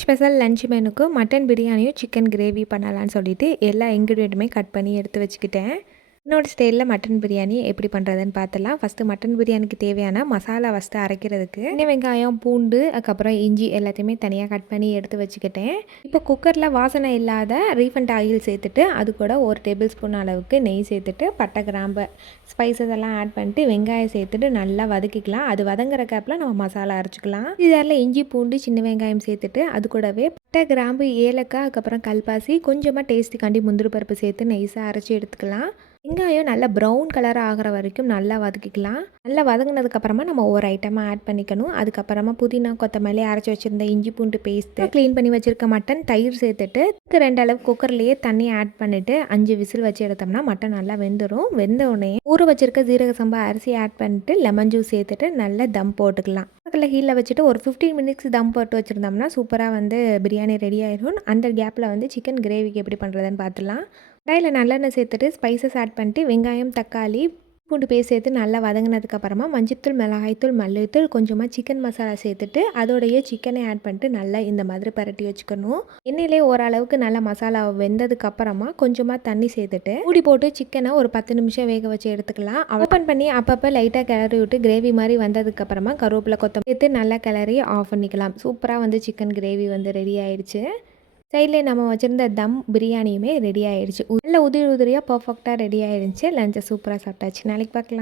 Special lunch மெனுக்கு mutton பிரியாணியும் chicken gravy பண்ணலான்னு சொல்லிட்டு எல்லா இன்க்ரீடியண்ட்டுமே கட் பண்ணி எடுத்து வச்சுக்கிட்டேன். என்னோட ஸ்டைலில் மட்டன் பிரியாணி எப்படி பண்ணுறதுன்னு பார்த்துலாம். ஃபஸ்ட்டு மட்டன் பிரியாணிக்கு தேவையான மசாலா ஃபஸ்ட்டு அரைக்கிறதுக்கு சின்ன வெங்காயம், பூண்டு, அதுக்கப்புறம் இஞ்சி எல்லாத்தையுமே தனியாக கட் பண்ணி எடுத்து வச்சுக்கிட்டேன். இப்போ குக்கரில் வாசனை இல்லாத ரீஃபண்ட் ஆயில் சேர்த்துட்டு அது கூட 1 டேபிள் ஸ்பூன் அளவுக்கு நெய் சேர்த்துட்டு பட்டை, கிராம்பு, ஸ்பைசஸ் எல்லாம் ஆட் பண்ணிட்டு வெங்காயம் சேர்த்துட்டு நல்லா வதக்கிக்கலாம். அது வதங்குற கேப்பில் நம்ம மசாலா அரைச்சிக்கலாம். இதில் இஞ்சி, பூண்டு, சின்ன வெங்காயம் சேர்த்துட்டு அது கூடவே பட்டை, கிராம்பு, ஏலக்காய், அதுக்கப்புறம் கல்பாசி, கொஞ்சமாக டேஸ்ட்டுக்காண்டி முந்திரி பருப்பு சேர்த்து நைஸாக அரைச்சி எடுத்துக்கலாம். வெங்காயம் நல்லா ப்ரௌன் கலர் ஆகிற வரைக்கும் நல்லா வதக்கிக்கலாம். நல்லா வதங்கினதுக்கப்புறமா நம்ம ஒவ்வொரு ஐட்டமாக ஆட் பண்ணிக்கணும். அதுக்கப்புறமா புதினா, கொத்தமல்லி, அரைச்சி வச்சுருந்த இஞ்சி பூண்டு பேஸ்ட்டு, க்ளீன் பண்ணி வச்சுருக்க மட்டன், தயிர் சேர்த்துட்டு 2 அளவு குக்கர்லேயே தண்ணி ஆட் பண்ணிவிட்டு 5 விசில் வச்சு எடுத்தோம்னா மட்டன் நல்லா வெந்துடும். வெந்த உடனே ஊற வச்சுருக்க ஜீரக சம்பா அரிசி ஆட் பண்ணிட்டு லெமன் ஜூஸ் சேர்த்துட்டு நல்லா தம் போட்டுக்கலாம். பக்கத்தில் ஹீலில் வச்சுட்டு ஒரு 15 மினிட்ஸ் தம் போட்டு வச்சுருந்தோம்னா சூப்பராக பிரியாணி ரெடி ஆயிடும். அந்த கேப்பில் சிக்கன் கிரேவிக்கு எப்படி பண்ணுறதுன்னு பார்த்துலாம். கடாயில் நல்லெண்ணெய் சேர்த்துட்டு ஸ்பைசஸ் ஆட் பண்ணிட்டு வெங்காயம், தக்காளி, பூண்டு பேஸ்ட் சேர்த்து நல்லா வதங்கினதுக்கப்புறமா மஞ்சத்தூள், மிளகாய்த்தூள், மல்லித்தூள், கொஞ்சமாக சிக்கன் மசாலா சேர்த்துட்டு அதோடைய சிக்கனை ஆட் பண்ணிட்டு நல்லா இந்த மாதிரி பரட்டி வச்சுக்கணும். எண்ணெயிலே ஓரளவுக்கு நல்லா மசாலா வெந்ததுக்கப்புறமா கொஞ்சமாக தண்ணி சேர்த்துட்டு மூடி போட்டு சிக்கனை ஒரு 10 நிமிஷம் வேக வச்சு எடுத்துக்கலாம். ஓப்பன் பண்ணி அப்பப்போ லைட்டாக கிளறி விட்டு கிரேவி மாதிரி வந்ததுக்கப்புறமா கருவேப்பிலை, கொத்தமல்லி சேர்த்து நல்லா கிளறி ஆஃப் பண்ணிக்கலாம். சூப்பராக சிக்கன் கிரேவி ரெடி ஆயிடுச்சு. சைட்லேயே நம்ம வச்சுருந்த தம் பிரியாணியுமே ரெடி ஆகிடுச்சு. நல்ல உதிரியாக பர்ஃபெக்டாக ரெடி ஆகிடுச்சு. லஞ்சை சூப்பராக சாப்பிட்டாச்சு. நாளைக்கு பார்க்கலாம்.